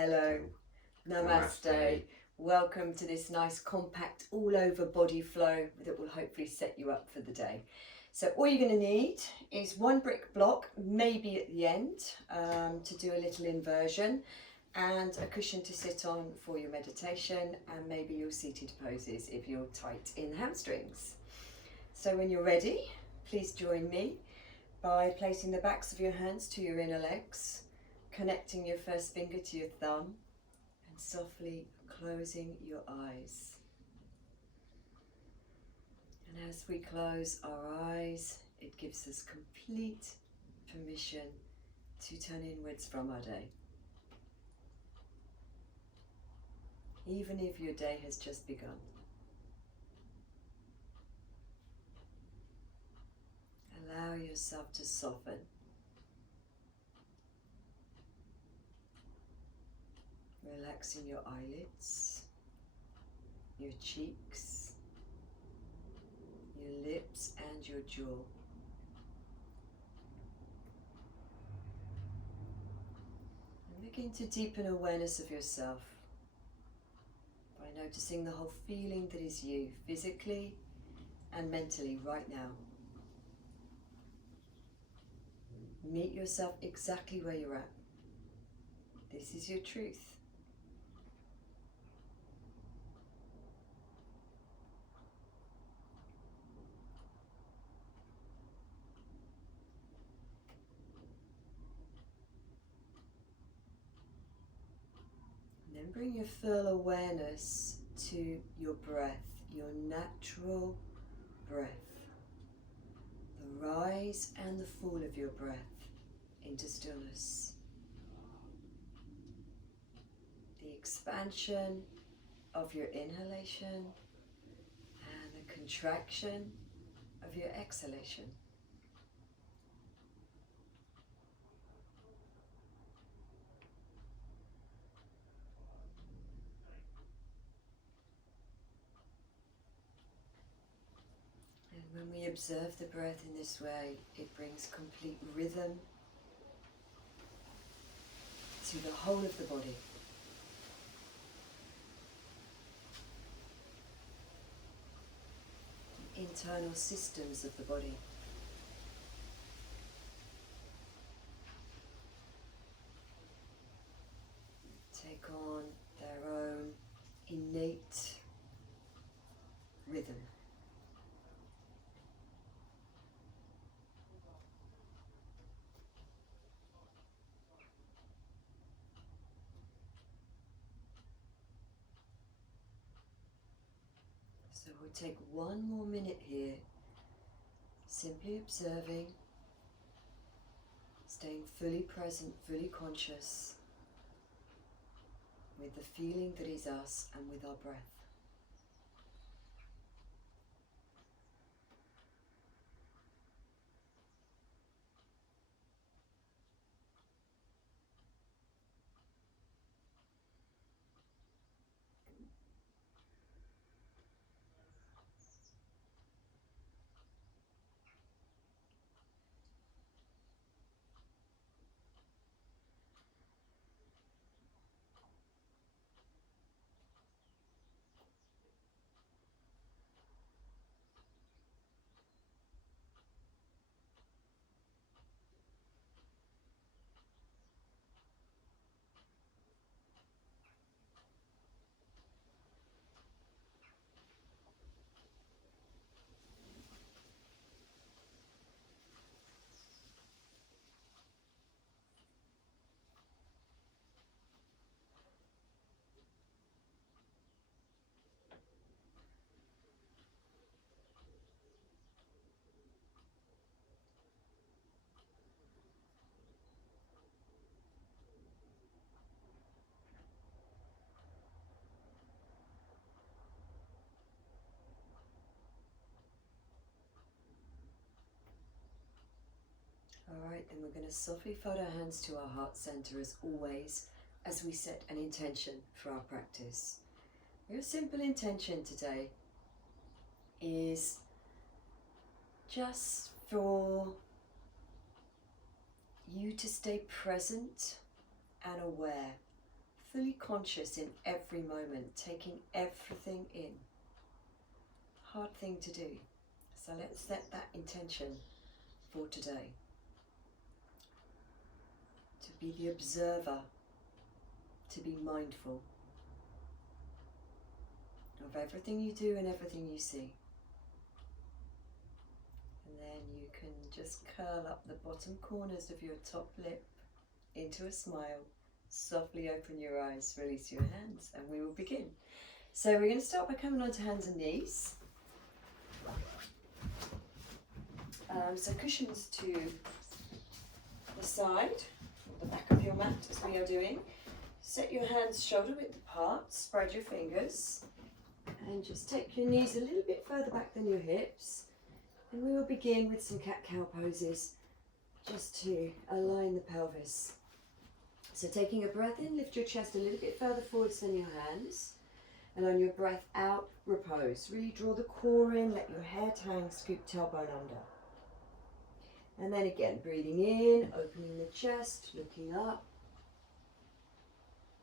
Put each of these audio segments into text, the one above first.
Hello, namaste. Welcome to this nice compact all over body flow that will hopefully set you up for the day. So all you're going to need is one brick block, maybe at the end, to do a little inversion, and a cushion to sit on for your meditation, and maybe your seated poses if you're tight in the hamstrings. So when you're ready, please join me by placing the backs of your hands to your inner legs, connecting your first finger to your thumb, and softly closing your eyes. And as we close our eyes, it gives us complete permission to turn inwards from our day. Even if your day has just begun. Allow yourself to soften. Relaxing your eyelids, your cheeks, your lips and your jaw. And begin to deepen awareness of yourself by noticing the whole feeling that is you, physically and mentally right now. Meet yourself exactly where you're at. This is your truth. And then bring your full awareness to your breath, your natural breath. The rise and the fall of your breath into stillness. The expansion of your inhalation and the contraction of your exhalation. And when we observe the breath in this way, it brings complete rhythm to the whole of the body. The internal systems of the body. Take on their own innate rhythm. So we'll take one more minute here, simply observing, staying fully present, fully conscious with the feeling that is us and with our breath. Alright, then we're going to softly fold our hands to our heart center as always, as we set an intention for our practice. Your simple intention today is just for you to stay present and aware fully conscious in every moment, taking everything in. Hard thing to do. So let's set that intention for today. To be the observer, to be mindful of everything you do and everything you see. And then you can just curl up the bottom corners of your top lip into a smile. Softly open your eyes, release your hands, and we will begin. So we're going to start by coming onto hands and knees. So cushions to the side, or the back of your mat as we are doing. Set your hands shoulder width apart, spread your fingers, and just take your knees a little bit further back than your hips. And we will begin with some cat-cow poses, just to align the pelvis. So taking a breath in, lift your chest a little bit further forwards than your hands. And on your breath out, repose. Really draw the core in, let your head hang, scoop tailbone under. And then again, breathing in, opening the chest, looking up.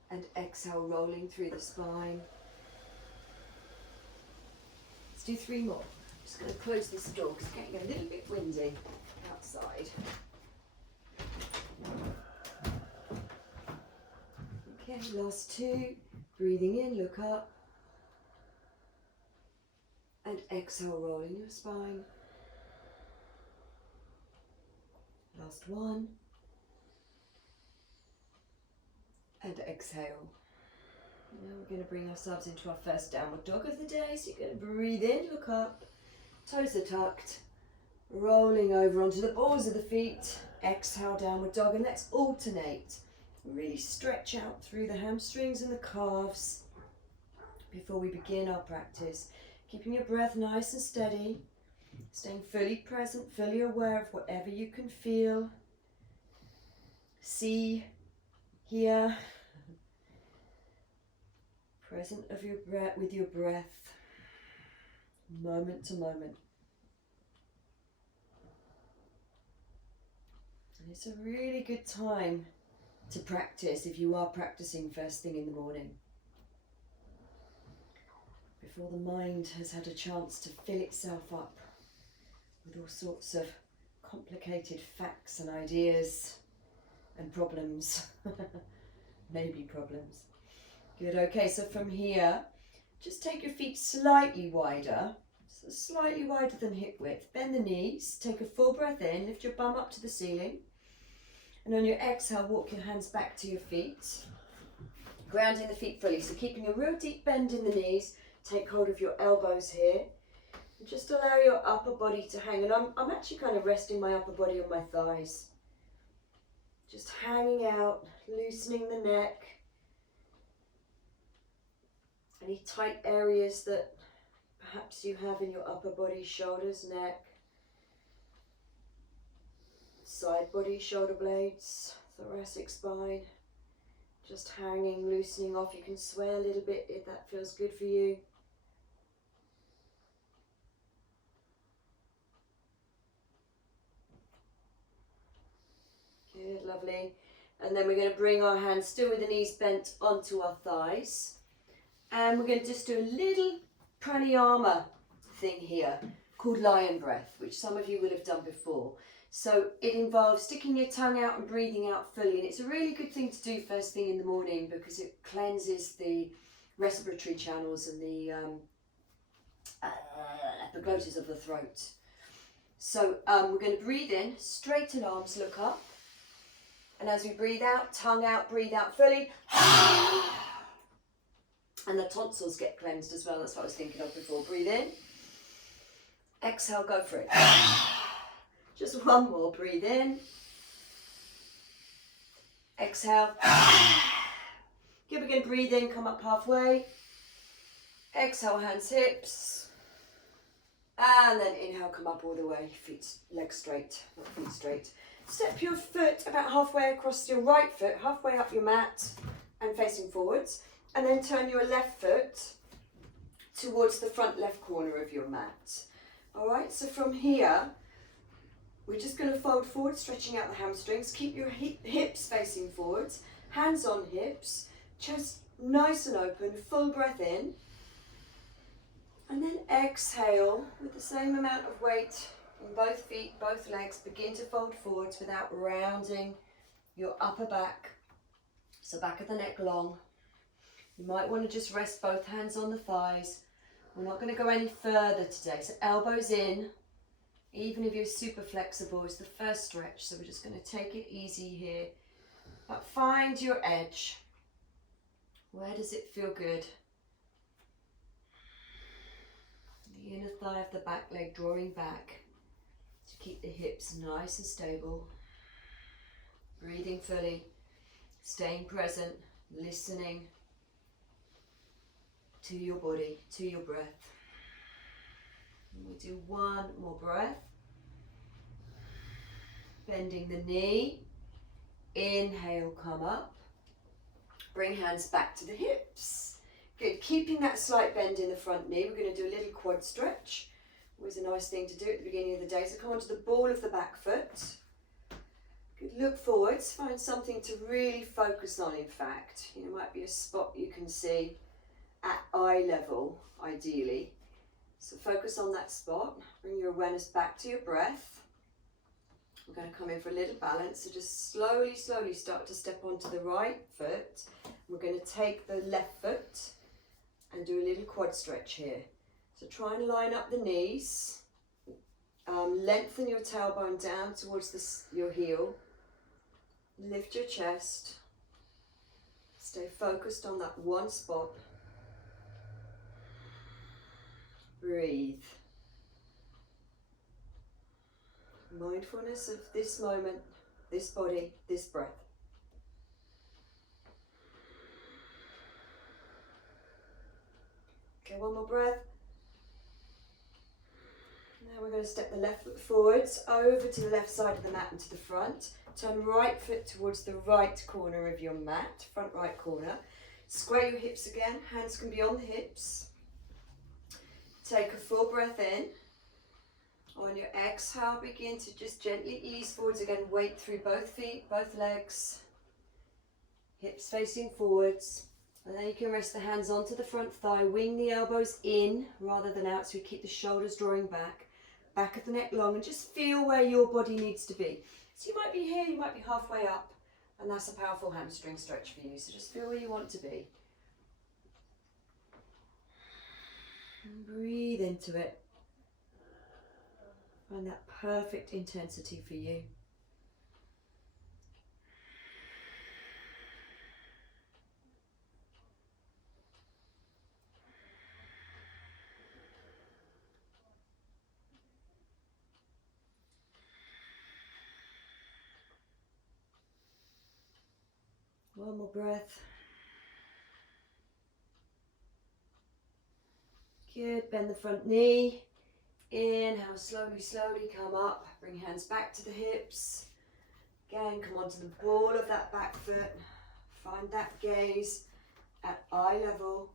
And exhale, rolling through the spine. Let's do 3 more. I'm just going to close this door because it's getting a little bit windy outside. Okay, last 2. Breathing in, look up. And exhale, rolling your spine. Last 1. And exhale. Now we're going to bring ourselves into our first downward dog of the day. So you're going to breathe in, look up, toes are tucked, rolling over onto the balls of the feet. Exhale, downward dog, and let's alternate. Really stretch out through the hamstrings and the calves before we begin our practice. Keeping your breath nice and steady, staying fully present, fully aware of whatever you can feel, see, hear. Present of your breath, with your breath, moment to moment. And it's a really good time to practice if you are practicing first thing in the morning, before the mind has had a chance to fill itself up with all sorts of complicated facts and ideas and problems. Maybe problems. Good, okay, so from here, just take your feet slightly wider, so slightly wider than hip width. Bend the knees, take a full breath in, lift your bum up to the ceiling. And on your exhale, walk your hands back to your feet, grounding the feet fully. So keeping a real deep bend in the knees, take hold of your elbows here. And just allow your upper body to hang. And I'm actually kind of resting my upper body on my thighs. Just hanging out, loosening the neck. Any tight areas that perhaps you have in your upper body, shoulders, neck, side body, shoulder blades, thoracic spine, just hanging, loosening off. You can sway a little bit if that feels good for you. Good, lovely. And then we're going to bring our hands, still with the knees bent, onto our thighs. And we're going to just do a little pranayama thing here called lion breath, which some of you will have done before. So it involves sticking your tongue out and breathing out fully. And it's a really good thing to do first thing in the morning because it cleanses the respiratory channels and the epiglottis of the throat. So we're going to breathe in, straighten arms, look up. And as we breathe out, breathe out fully. And the tonsils get cleansed as well. That's what I was thinking of before. Breathe in. Exhale, go for it. Just one more. Breathe in. Exhale. Good, again. Breathe in. Come up halfway. Exhale, hands, hips. And then inhale, come up all the way. Feet, legs straight, not feet straight. Step your foot about halfway across your right foot, halfway up your mat and facing forwards. And then turn your left foot towards the front left corner of your mat. All right, so from here, we're just going to fold forward, stretching out the hamstrings. Keep your hips facing forwards, hands on hips. Chest nice and open, full breath in. And then exhale with the same amount of weight in both feet, both legs. Begin to fold forwards without rounding your upper back. So back of the neck long. You might want to just rest both hands on the thighs. We're not going to go any further today. So elbows in, even if you're super flexible, is the first stretch. So we're just going to take it easy here. But find your edge. Where does it feel good? The inner thigh of the back leg drawing back to keep the hips nice and stable. Breathing fully, staying present, listening to your body, to your breath. And we'll do one more breath. Bending the knee. Inhale, come up. Bring hands back to the hips. Good, keeping that slight bend in the front knee. We're going to do a little quad stretch. Always a nice thing to do at the beginning of the day. So come onto the ball of the back foot. Good, look forwards. Find something to really focus on, in fact. You know, might be a spot you can see at eye level, ideally. So focus on that spot. Bring your awareness back to your breath. We're going to come in for a little balance, so just slowly, slowly start to step onto the right foot. We're going to take the left foot and do a little quad stretch here. So try and line up the knees, lengthen your tailbone down towards your heel, lift your chest, stay focused on that one spot, breathe. Mindfulness of this moment, this body, this breath. Okay, one more breath. Now we're going to step the left foot forwards, over to the left side of the mat and to the front. Turn right foot towards the right corner of your mat, front right corner. Square your hips again, hands can be on the hips. Take a full breath in. On your exhale, begin to just gently ease forwards again. Weight through both feet, both legs. Hips facing forwards. And then you can rest the hands onto the front thigh. Wing the elbows in rather than out, so you keep the shoulders drawing back. Back of the neck long, and just feel where your body needs to be. So you might be here, you might be halfway up. And that's a powerful hamstring stretch for you. So just feel where you want to be. And breathe into it. Find that perfect intensity for you. One more breath. Good, bend the front knee. Inhale, slowly, slowly come up. Bring hands back to the hips. Again, come onto the ball of that back foot. Find that gaze at eye level.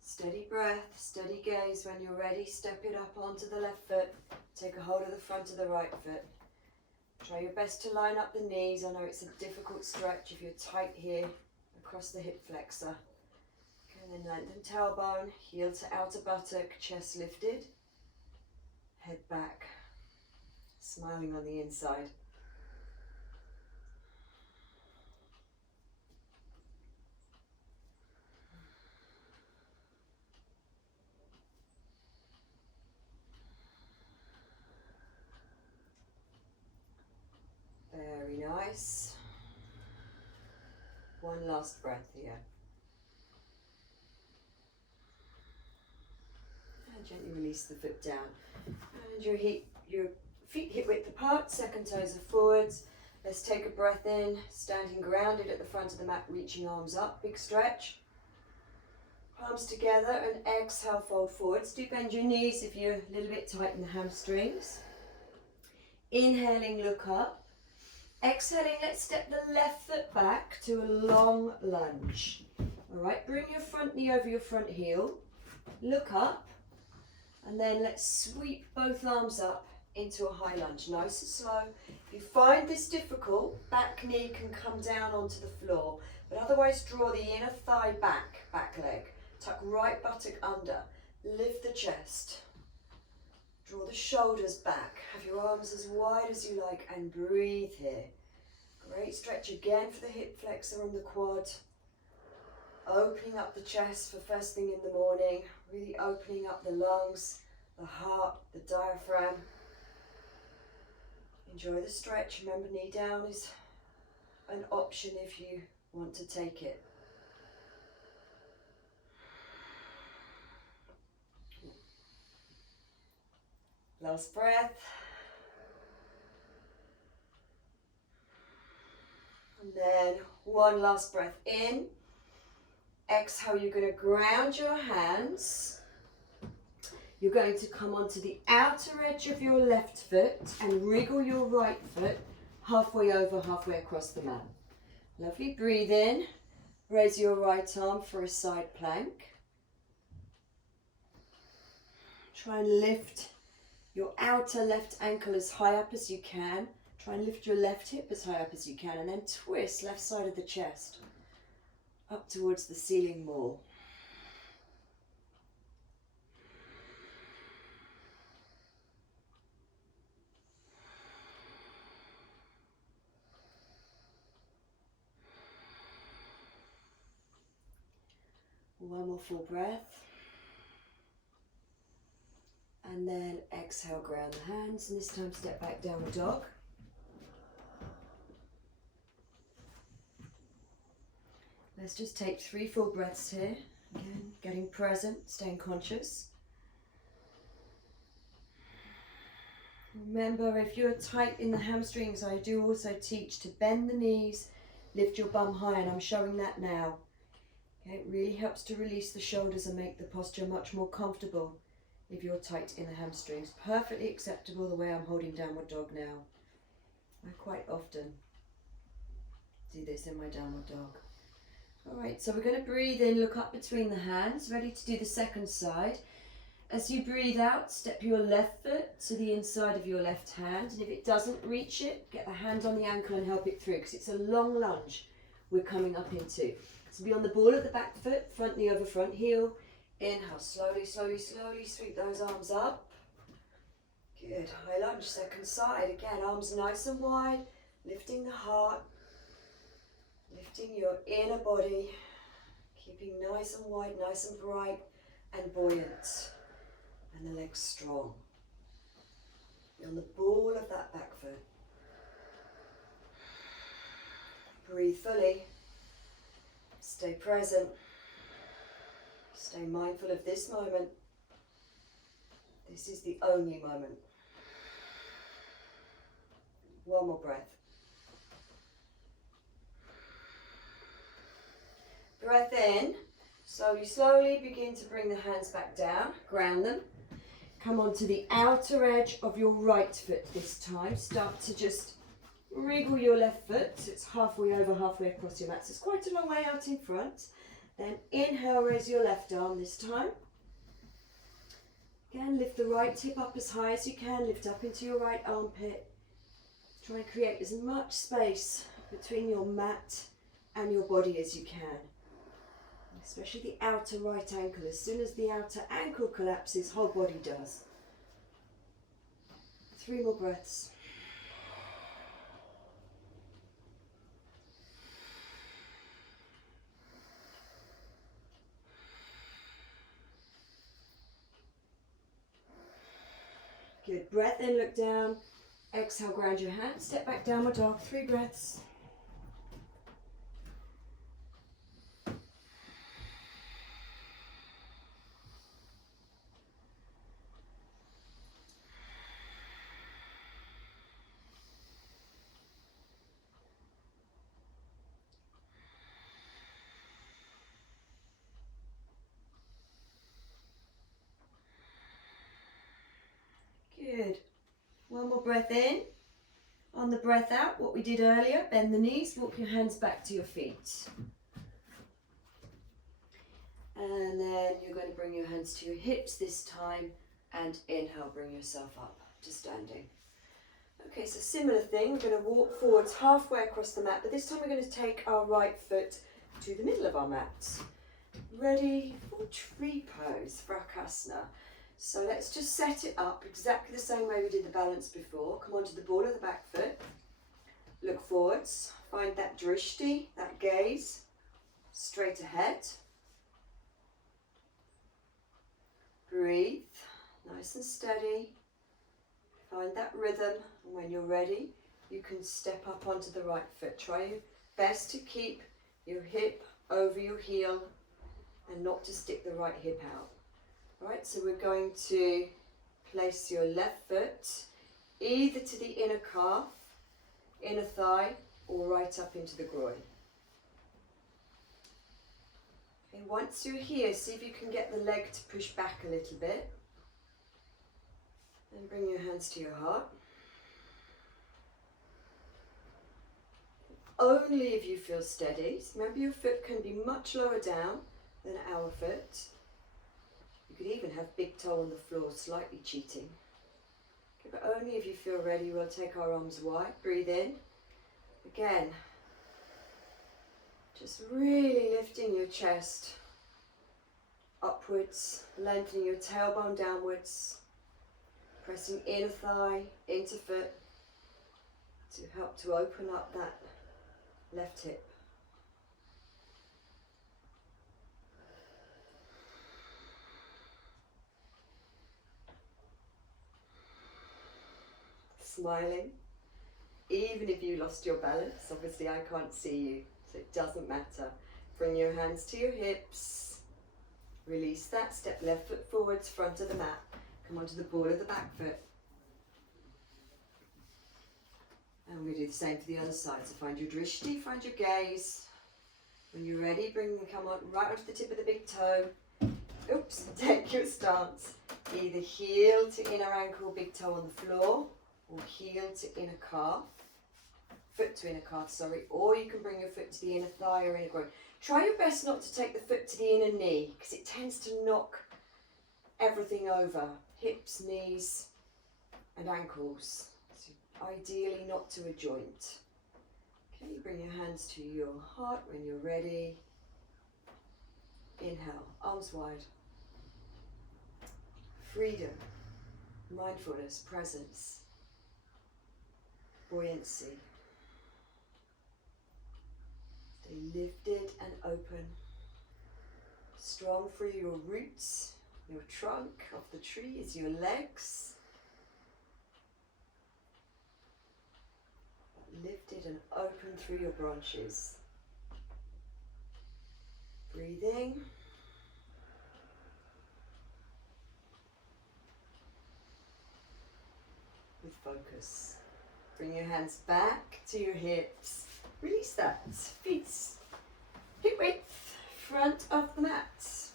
Steady breath, steady gaze. When you're ready, step it up onto the left foot. Take a hold of the front of the right foot. Try your best to line up the knees. I know it's a difficult stretch if you're tight here across the hip flexor. And then lengthen tailbone, heel to outer buttock, chest lifted, head back, smiling on the inside. Very nice. One last breath here. Gently release the foot down. And your feet hip width apart, second toes are forwards. Let's take a breath in, standing grounded at the front of the mat, reaching arms up, big stretch. Palms together and exhale, fold forwards. Do bend your knees if you're a little bit tight in the hamstrings. Inhaling, look up. Exhaling, let's step the left foot back to a long lunge. All right, bring your front knee over your front heel. Look up. And then let's sweep both arms up into a high lunge. Nice and slow. If If you find this difficult, back knee can come down onto the floor, but otherwise draw the inner thigh back, back leg. Tuck right buttock under, lift the chest. Draw the shoulders back, have your arms as wide as you like, and breathe here. Great stretch again for the hip flexor on the quad. Opening up the chest for first thing in the morning, really opening up the lungs, the heart, the diaphragm. Enjoy the stretch. Remember, knee down is an option if you want to take it. Last breath. And then one last breath in. Exhale, you're going to ground your hands. You're going to come onto the outer edge of your left foot and wriggle your right foot halfway over, halfway across the mat. Lovely. Breathe in. Raise your right arm for a side plank. Try and lift your outer left ankle as high up as you can. Try and lift your left hip as high up as you can, and then twist left side of the chest up towards the ceiling wall. One more full breath. And then exhale, ground the hands, and this time step back, downward dog. Let's just take 3 full breaths here. Again, getting present, staying conscious. Remember, if you're tight in the hamstrings, I do also teach to bend the knees, lift your bum high, and I'm showing that now. Okay, it really helps to release the shoulders and make the posture much more comfortable if you're tight in the hamstrings. Perfectly acceptable the way I'm holding downward dog now. I quite often do this in my downward dog. Alright, so we're going to breathe in, look up between the hands, ready to do the second side. As you breathe out, step your left foot to the inside of your left hand, and if it doesn't reach it, get the hand on the ankle and help it through, because it's a long lunge we're coming up into. So be on the ball of the back foot, front knee over front heel. Inhale, slowly, slowly, slowly sweep those arms up. Good, high lunge, second side. Again, arms nice and wide, lifting the heart, lifting your inner body, keeping nice and wide, nice and bright and buoyant, and the legs strong. Be on the ball of that back foot. Breathe fully, stay present. Stay mindful of this moment. This is the only moment. One more breath. Breath in. Slowly, slowly begin to bring the hands back down. Ground them. Come onto the outer edge of your right foot this time. Start to just wriggle your left foot. So it's halfway over, halfway across your mat. So it's quite a long way out in front. Then inhale, raise your left arm this time. Again, lift the right hip up as high as you can. Lift up into your right armpit. Try and create as much space between your mat and your body as you can. Especially the outer right ankle. As soon as the outer ankle collapses, whole body does. 3 more breaths. Good. Breath in, look down. Exhale, ground your hands. Step back, downward dog. 3 breaths. Good. One more breath in. On the breath out, what we did earlier, bend the knees, walk your hands back to your feet. And then you're going to bring your hands to your hips this time, and inhale, bring yourself up to standing. Okay, so similar thing, we're going to walk forwards halfway across the mat, but this time we're going to take our right foot to the middle of our mat. Ready for tree pose for Kasana. So let's just set it up exactly the same way we did the balance before. Come onto the ball of the back foot, look forwards, find that drishti, that gaze, straight ahead. Breathe, nice and steady. Find that rhythm, and when you're ready, you can step up onto the right foot. Try your best to keep your hip over your heel and not to stick the right hip out. All right, so we're going to place your left foot either to the inner calf, inner thigh, or right up into the groin. Okay, once you're here, see if you can get the leg to push back a little bit. And bring your hands to your heart. Only if you feel steady. So remember, your foot can be much lower down than our foot. You could even have big toe on the floor, slightly cheating. Okay, but only if you feel ready. We'll take our arms wide. Breathe in. Again, just really lifting your chest upwards, lengthening your tailbone downwards. Pressing inner thigh into foot to help to open up that left hip. Smiling, even if you lost your balance. Obviously I can't see you, so it doesn't matter. Bring your hands to your hips. Release that, step left foot forwards, front of the mat. Come onto the ball of the back foot. And we do the same for the other side. So find your drishti, find your gaze. When you're ready, come on right onto the tip of the big toe. Oops, take your stance. Either heel to inner ankle, big toe on the floor, or heel to inner calf. Foot to inner calf, sorry. Or you can bring your foot to the inner thigh or inner groin. Try your best not to take the foot to the inner knee, because it tends to knock everything over. Hips, knees and ankles. So ideally not to a joint. Okay, bring your hands to your heart when you're ready. Inhale, arms wide. Freedom, mindfulness, presence, buoyancy. Stay lifted and open. Strong through your roots. Your trunk of the tree is your legs. Lifted and open through your branches. Breathing. With focus. Bring your hands back to your hips. Release that. Feet hip width, front of the mat.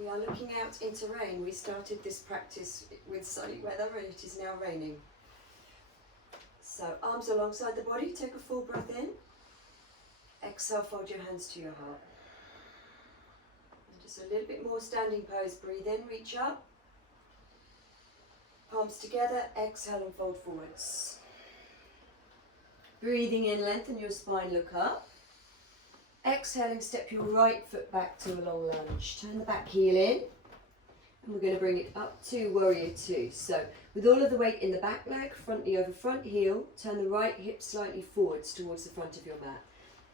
We are looking out into rain. We started this practice with sunny weather and it is now raining. So arms alongside the body, take a full breath in. Exhale, fold your hands to your heart. And just a little bit more standing pose. Breathe in, reach up. Palms together, exhale and fold forwards. Breathing in, lengthen your spine, look up. Exhaling, step your right foot back to a long lunge. Turn the back heel in. And we're going to bring it up to warrior two. So with all of the weight in the back leg, front knee over front heel, turn the right hip slightly forwards towards the front of your mat.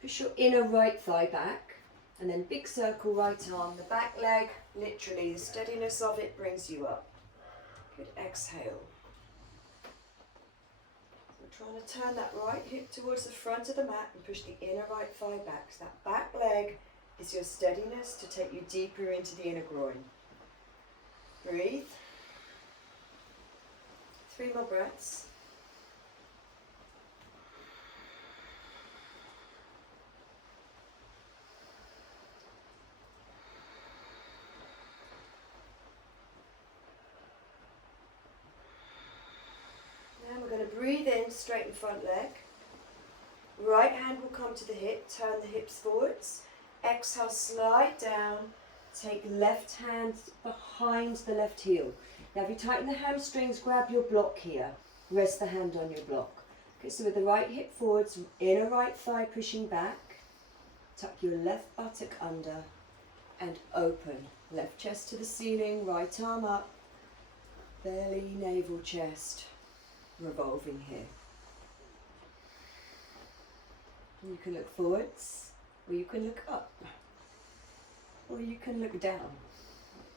Push your inner right thigh back. And then big circle right arm, the back leg, literally the steadiness of it brings you up. Good, exhale. Trying to turn that right hip towards the front of the mat and push the inner right thigh back. So that back leg is your steadiness to take you deeper into the inner groin. Breathe. 3 more breaths. We're going to breathe in, straighten front leg. Right hand will come to the hip, turn the hips forwards. Exhale, slide down. Take left hand behind the left heel. Now if you tighten the hamstrings, grab your block here. Rest the hand on your block. Okay, so with the right hip forwards, inner right thigh pushing back. Tuck your left buttock under and open. Left chest to the ceiling, right arm up. Belly, navel, chest. Revolving here. And you can look forwards, or you can look up, or you can look down.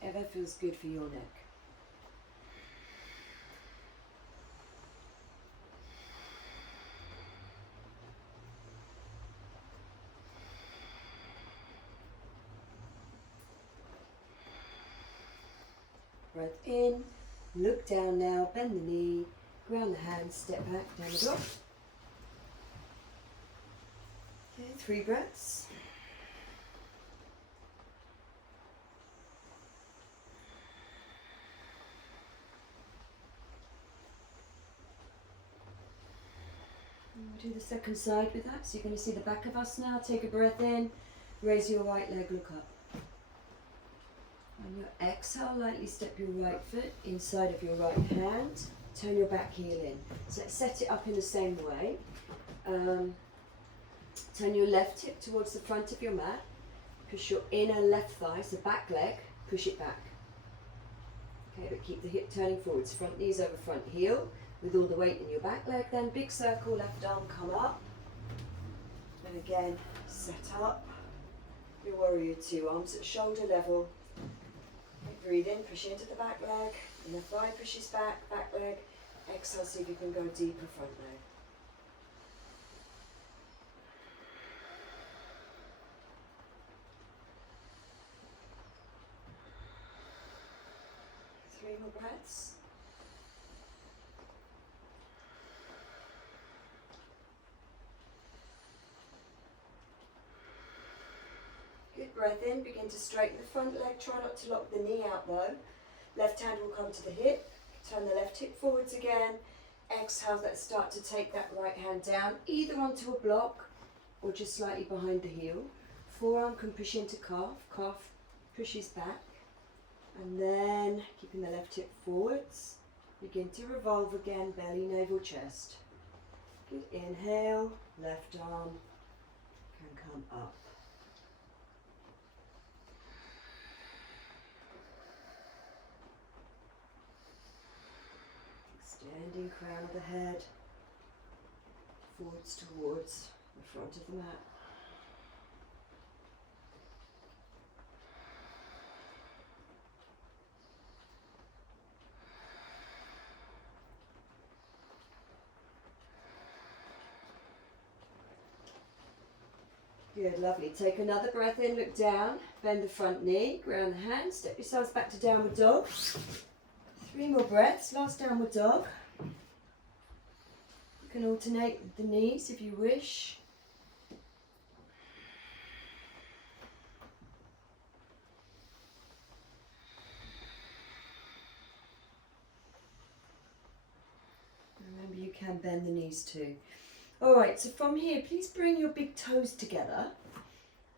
Whatever feels good for your neck. Breath in, look down now, bend the knee, ground the hands, step back, down the block. Okay, 3 breaths. We'll do the second side with that. So you're going to see the back of us now. Take a breath in, raise your right leg, look up. On your exhale, lightly step your right foot inside of your right hand. Turn your back heel in. So let's set it up in the same way. Turn your left hip towards the front of your mat. Push your inner left thigh, so back leg, push it back. Okay, but keep the hip turning forwards. Front knees over front heel. With all the weight in your back leg, then big circle, left arm come up. And again, set up. Your warrior 2, arms at shoulder level. Breathe in, push into the back leg. Inner thigh pushes back, back leg. Exhale, see if you can go deeper front leg. Three more breaths. Good breath in, begin to straighten the front leg, try not to lock the knee out though. Left hand will come to the hip, turn the left hip forwards again. Exhale, let's start to take that right hand down, either onto a block or just slightly behind the heel. Forearm can push into calf, calf pushes back. And then, keeping the left hip forwards, begin to revolve again, belly, navel, chest. Good, inhale, left arm can come up. Extending crown of the head, forwards towards the front of the mat. Good, lovely. Take another breath in, look down, bend the front knee, ground the hands, step yourselves back to downward dog. 3 more breaths, last downward dog. You can alternate with the knees if you wish. Remember, you can bend the knees too. Alright, so from here, please bring your big toes together.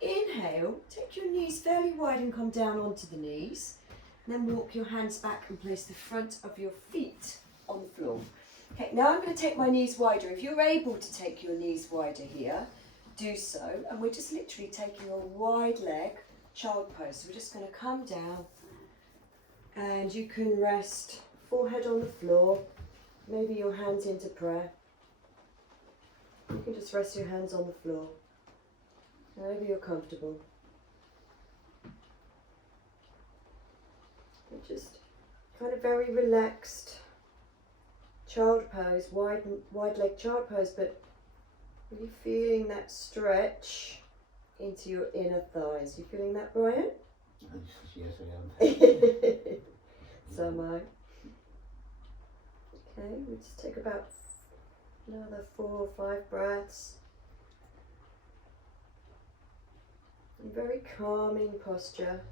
Inhale, take your knees fairly wide and come down onto the knees. And then walk your hands back and place the front of your feet on the floor. Okay, now I'm going to take my knees wider. If you're able to take your knees wider here, do so. And we're just literally taking a wide leg child pose. So we're just going to come down and you can rest forehead on the floor, maybe your hands into prayer. You can just rest your hands on the floor, however you're comfortable. And just kind of very relaxed child pose, wide leg child pose, but really feeling that stretch into your inner thighs. You feeling that, Brian? Yes, I am. So am I. Okay, we just take about another 4 or 5 breaths. And very calming posture.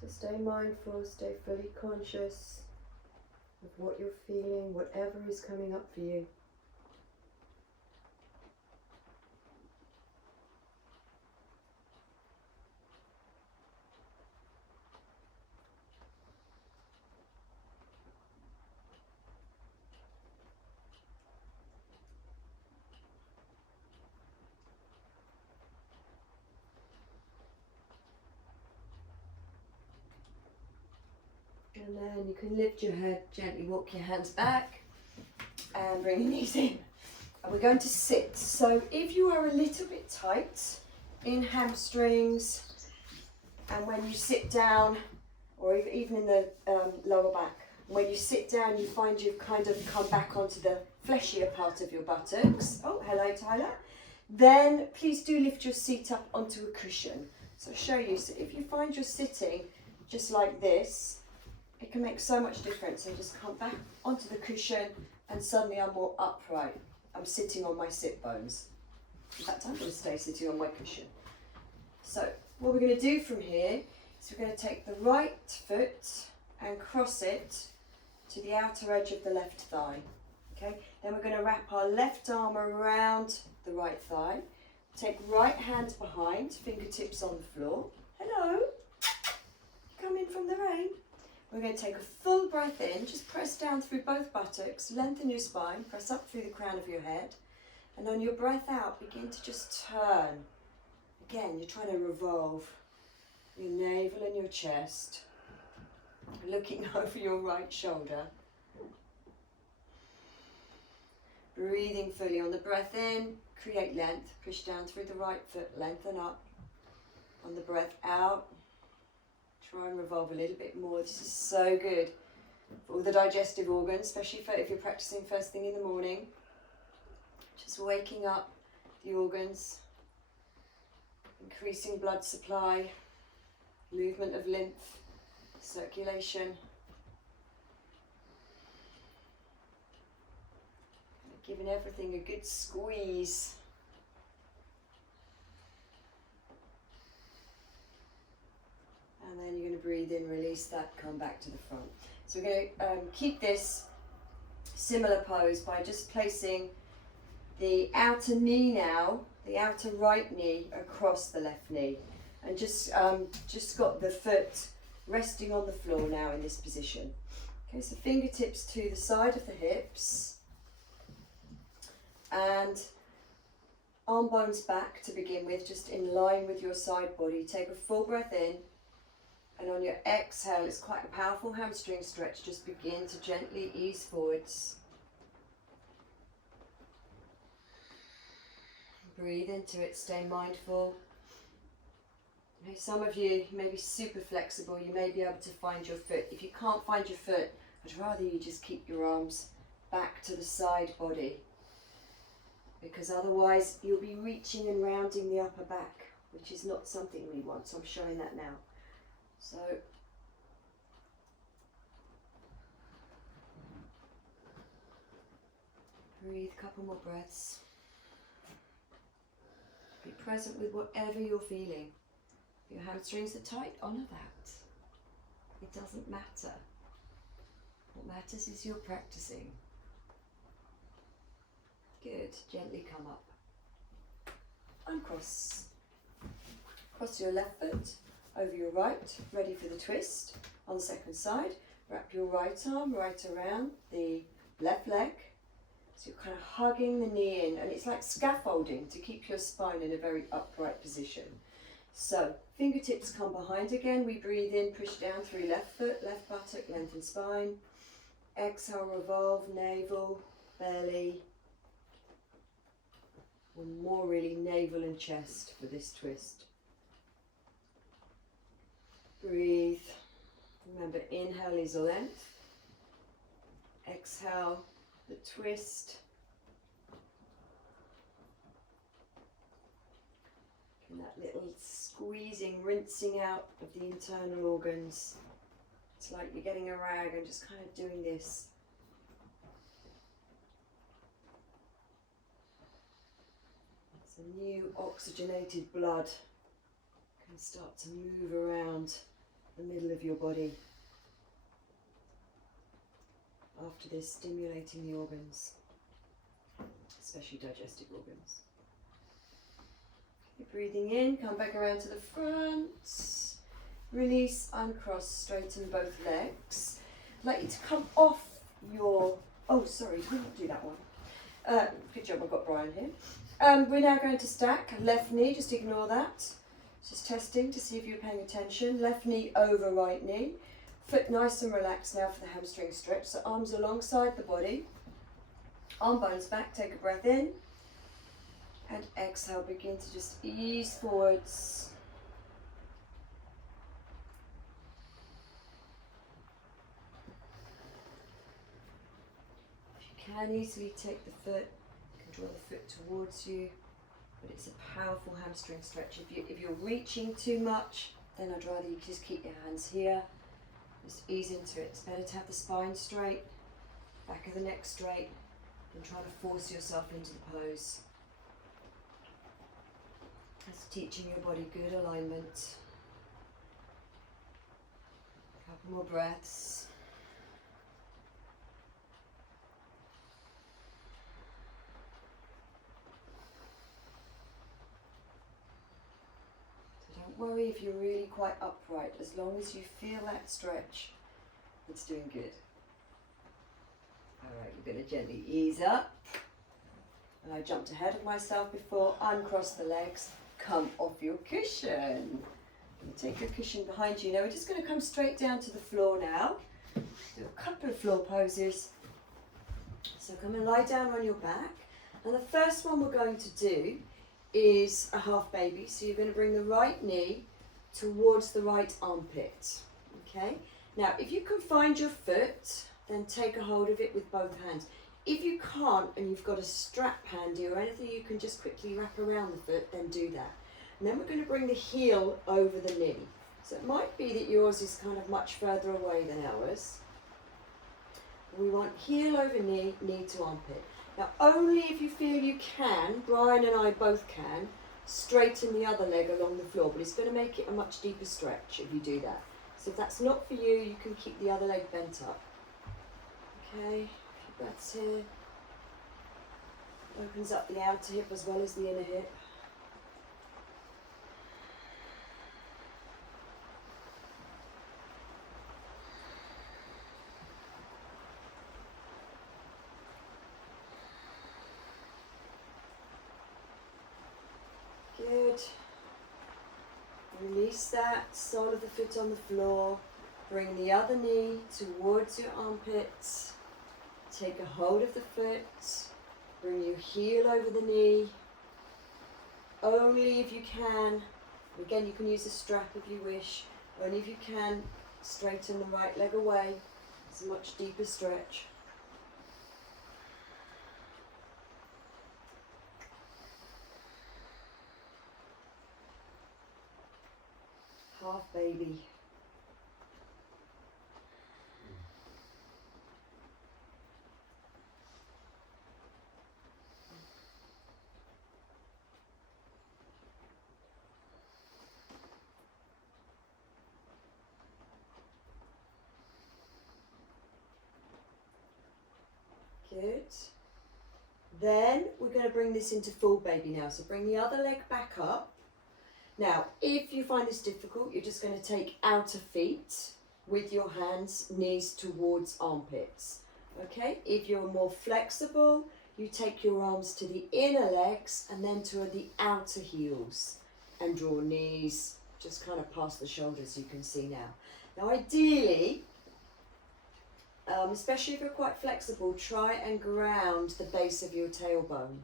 So stay mindful, stay fully conscious of what you're feeling, whatever is coming up for you. And then you can lift your head, gently walk your hands back and bring your knees in. And we're going to sit. So if you are a little bit tight in hamstrings, and when you sit down, or even in the lower back, when you sit down you find you've kind of come back onto the fleshier part of your buttocks. Oh, hello Tyler. Then please do lift your seat up onto a cushion. So I'll show you. So if you find you're sitting just like this, it can make so much difference. So just come back onto the cushion and suddenly I'm more upright. I'm sitting on my sit bones. In fact, I'm going to stay sitting on my cushion. So what we're going to do from here is we're going to take the right foot and cross it to the outer edge of the left thigh. Okay, then we're going to wrap our left arm around the right thigh. Take right hand behind, fingertips on the floor. Hello, come in from the rain. We're going to take a full breath in, just press down through both buttocks, lengthen your spine, press up through the crown of your head, and on your breath out, begin to just turn. Again, you're trying to revolve your navel and your chest, looking over your right shoulder. Breathing fully on the breath in, create length, push down through the right foot, lengthen up. On the breath out, try and revolve a little bit more. This is so good for all the digestive organs, especially if you're practicing first thing in the morning. Just waking up the organs, increasing blood supply, movement of lymph, circulation. Giving everything a good squeeze. And then you're going to breathe in, release that, come back to the front. So we're going to keep this similar pose by just placing the outer knee now, the outer right knee across the left knee. And just got the foot resting on the floor now in this position. Okay, so fingertips to the side of the hips. And arm bones back to begin with, just in line with your side body. Take a full breath in, and on your exhale, it's quite a powerful hamstring stretch. Just begin to gently ease forwards. Breathe into it, stay mindful. Some of you may be super flexible, you may be able to find your foot. If you can't find your foot, I'd rather you just keep your arms back to the side body, because otherwise you'll be reaching and rounding the upper back, which is not something we want. So I'm showing that now. So breathe, a couple more breaths. Be present with whatever you're feeling. If your hamstrings are tight, honour that. It doesn't matter. What matters is you're practicing. Good, gently come up. Uncross. Cross your left foot over your right, ready for the twist. On the second side, wrap your right arm right around the left leg. So you're kind of hugging the knee in, and it's like scaffolding to keep your spine in a very upright position. So fingertips come behind again. We breathe in, push down through left foot, left buttock, lengthen spine. Exhale, revolve, navel, belly. Or more really navel and chest for this twist. Breathe. Remember, inhale is length. Exhale, the twist. And that little squeezing, rinsing out of the internal organs. It's like you're getting a rag and just kind of doing this. So new oxygenated blood can start to move around the middle of your body after this, stimulating the organs, especially digestive organs. Keep breathing in, come back around to the front, release, uncross, straighten both legs. I'd like you to come off your, oh sorry, we didn't do that one. Good job, I've got Brian here. We're now going to stack left knee, just ignore that. Just testing to see if you're paying attention. Left knee over right knee. Foot nice and relaxed now for the hamstring stretch. So arms alongside the body. Arm bones back, take a breath in. And exhale, begin to just ease forwards. If you can easily take the foot, you can draw the foot towards you. But it's a powerful hamstring stretch. If you're reaching too much, then I'd rather you just keep your hands here. Just ease into it. It's better to have the spine straight, back of the neck straight, than trying to force yourself into the pose. That's teaching your body good alignment. A couple more breaths. Don't worry if you're really quite upright, as long as you feel that stretch, it's doing good. Alright, you're going to gently ease up. And I jumped ahead of myself before, uncross the legs, come off your cushion. You take your cushion behind you. Now we're just going to come straight down to the floor now. Do a couple of floor poses. So come and lie down on your back. And the first one we're going to do is a half baby. So you're going to bring the right knee towards the right armpit. Okay. Now, if you can find your foot, then take a hold of it with both hands. If you can't and you've got a strap handy or anything you can just quickly wrap around the foot, then do that. And then we're going to bring the heel over the knee. So it might be that yours is kind of much further away than ours. We want heel over knee, knee to armpit. Now, only if you feel you can, Brian and I both can, straighten the other leg along the floor, but it's going to make it a much deeper stretch if you do that. So if that's not for you, you can keep the other leg bent up. Okay, a few breaths here. Opens up the outer hip as well as the inner hip. Good. Release that sole of the foot on the floor. Bring the other knee towards your armpits. Take a hold of the foot. Bring your heel over the knee. Only if you can. Again, you can use a strap if you wish. Only if you can, straighten the right leg away. It's a much deeper stretch. Half baby. Good. Then we're going to bring this into full baby now. So bring the other leg back up. Now, if you find this difficult, you're just going to take outer feet with your hands, knees towards armpits. Okay? If you're more flexible, you take your arms to the inner legs and then to the outer heels and draw knees just kind of past the shoulders, you can see now. Now, ideally, especially if you're quite flexible, try and ground the base of your tailbone.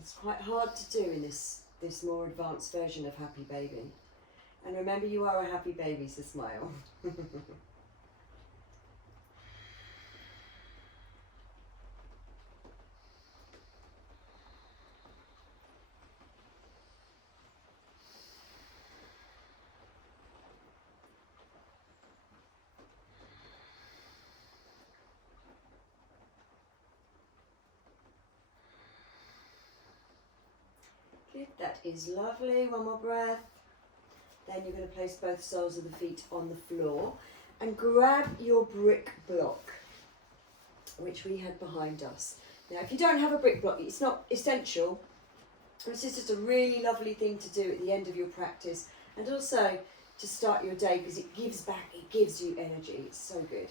It's quite hard to do in this more advanced version of Happy Baby. And remember, you are a happy baby, so smile. Good, that is lovely. One more breath. Then you're going to place both soles of the feet on the floor and grab your brick block, which we had behind us. Now, if you don't have a brick block, it's not essential. This is just a really lovely thing to do at the end of your practice and also to start your day, because it gives back, it gives you energy. It's so good.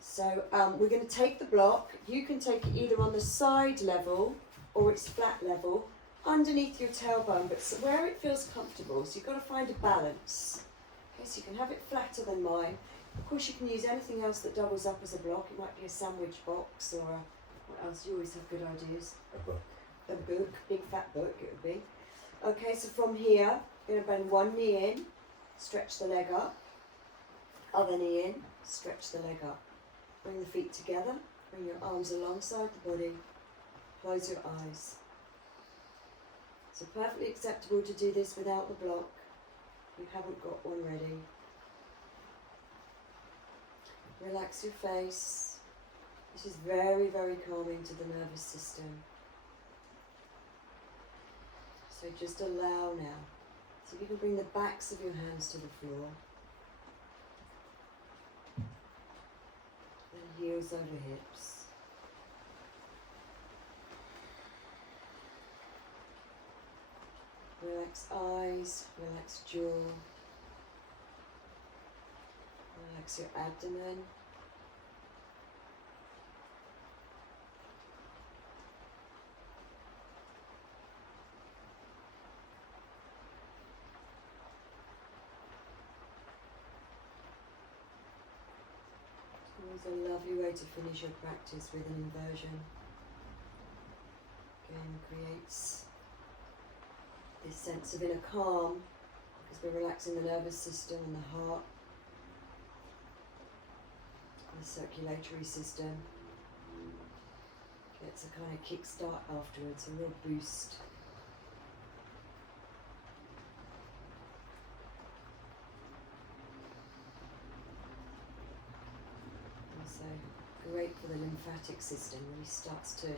So we're going to take the block. You can take it either on the side level or it's flat level, underneath your tailbone, but where it feels comfortable. So you've got to find a balance. Okay, so you can have it flatter than mine. Of course, you can use anything else that doubles up as a block. It might be a sandwich box or a, what else? You always have good ideas. A book. A book, big fat book it would be. Okay, so from here, you're going to bend one knee in, stretch the leg up. Other knee in, stretch the leg up. Bring the feet together, bring your arms alongside the body, close your eyes. So perfectly acceptable to do this without the block. You haven't got one ready. Relax your face. This is very, very calming to the nervous system. So just allow now. So you can bring the backs of your hands to the floor. And heels over hips. Relax eyes, relax jaw. Relax your abdomen. Always a lovely way to finish your practice with an inversion. Again, creates this sense of inner calm because we're relaxing the nervous system and the heart, the circulatory system. Gets a kind of kickstart afterwards, a real boost. Also great for the lymphatic system, really starts to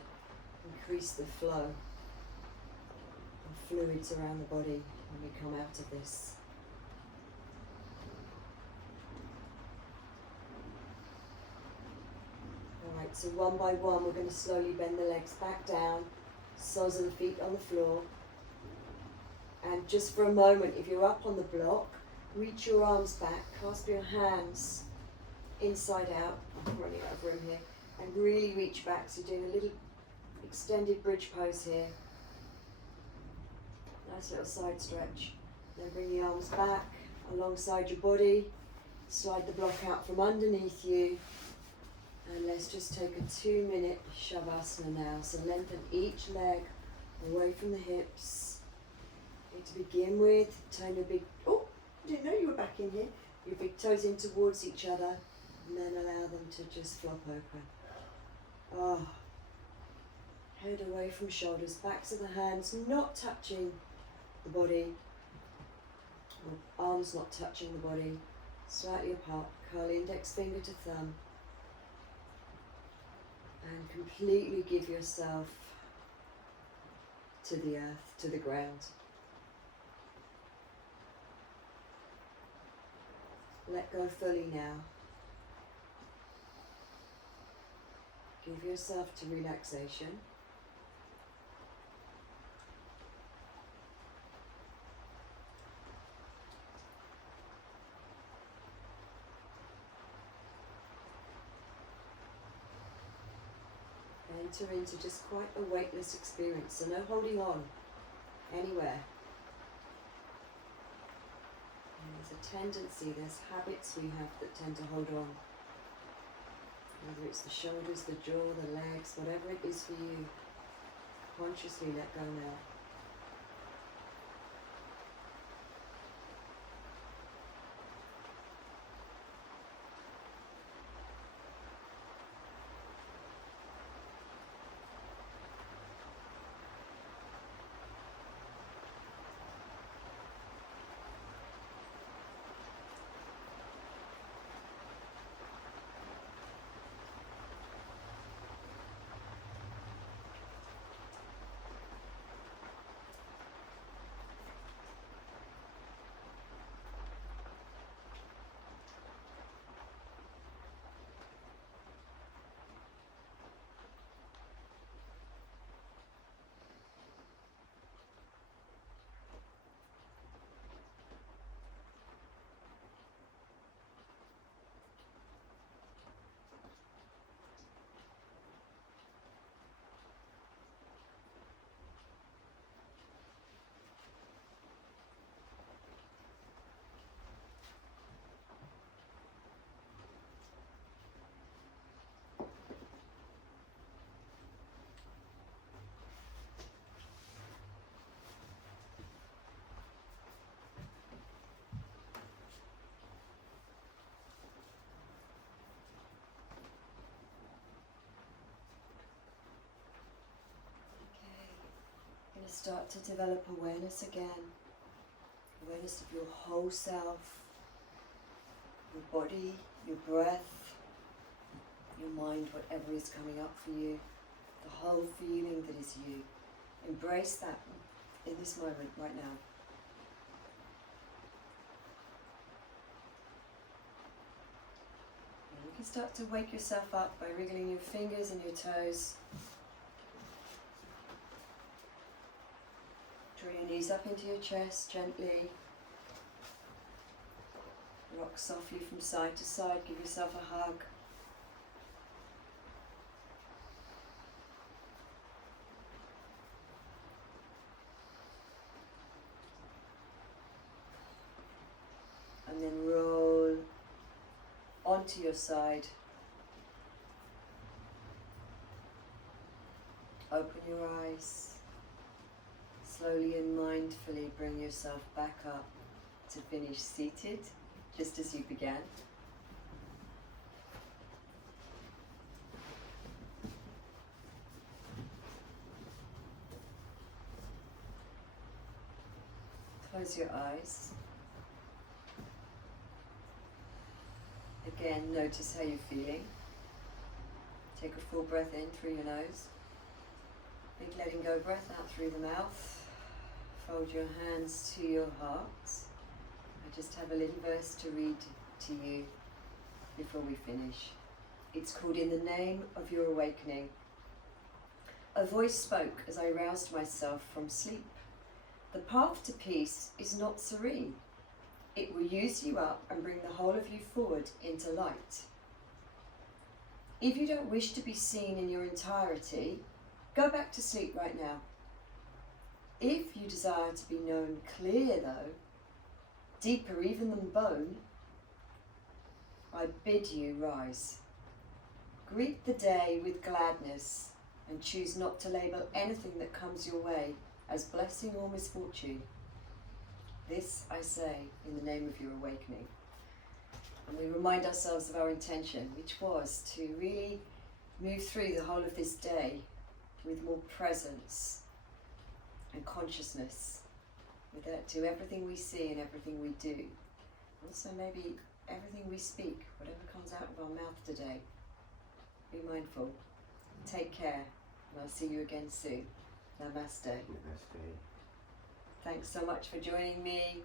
increase the flow of fluids around the body when we come out of this. Alright, so one by one we're going to slowly bend the legs back down, soles of the feet on the floor. And just for a moment, if you're up on the block, reach your arms back, clasp your hands inside out. I'm running out of room here. And really reach back, so you're doing a little extended bridge pose here. Nice little side stretch. Then bring the arms back alongside your body. Slide the block out from underneath you. And let's just take a 2-minute Shavasana now. So lengthen each leg away from the hips. Okay, to begin with, turn your big, oh, I didn't know you were back in here. Your big toes in towards each other. And then allow them to just flop open. Oh. Head away from shoulders, backs of the hands not touching the body, or arms not touching the body, slightly apart, curl index finger to thumb, and completely give yourself to the earth, to the ground. Let go fully now. Give yourself to relaxation. Enter into just quite a weightless experience, so no holding on anywhere. And there's a tendency, there's habits we have that tend to hold on. Whether it's the shoulders, the jaw, the legs, whatever it is for you, consciously let go now. Start to develop awareness again. Awareness of your whole self, your body, your breath, your mind, whatever is coming up for you, the whole feeling that is you. Embrace that in this moment right now. And you can start to wake yourself up by wriggling your fingers and your toes. Draw your knees up into your chest gently. Rock softly from side to side. Give yourself a hug. And then roll onto your side. Open your eyes. Slowly and mindfully bring yourself back up to finish seated, just as you began. Close your eyes. Again, notice how you're feeling. Take a full breath in through your nose. Big letting go breath out through the mouth. Fold your hands to your heart. I just have a little verse to read to you before we finish. It's called In the Name of Your Awakening. A voice spoke as I roused myself from sleep. The path to peace is not serene. It will use you up and bring the whole of you forward into light. If you don't wish to be seen in your entirety, go back to sleep right now. If you desire to be known clear though, deeper even than bone, I bid you rise. Greet the day with gladness and choose not to label anything that comes your way as blessing or misfortune. This I say in the name of your awakening. And we remind ourselves of our intention, which was to really move through the whole of this day with more presence and consciousness to everything we see and everything we do. Also maybe everything we speak, whatever comes out of our mouth today. Be mindful. Take care, and I'll see you again soon. Namaste. Namaste. Thanks so much for joining me.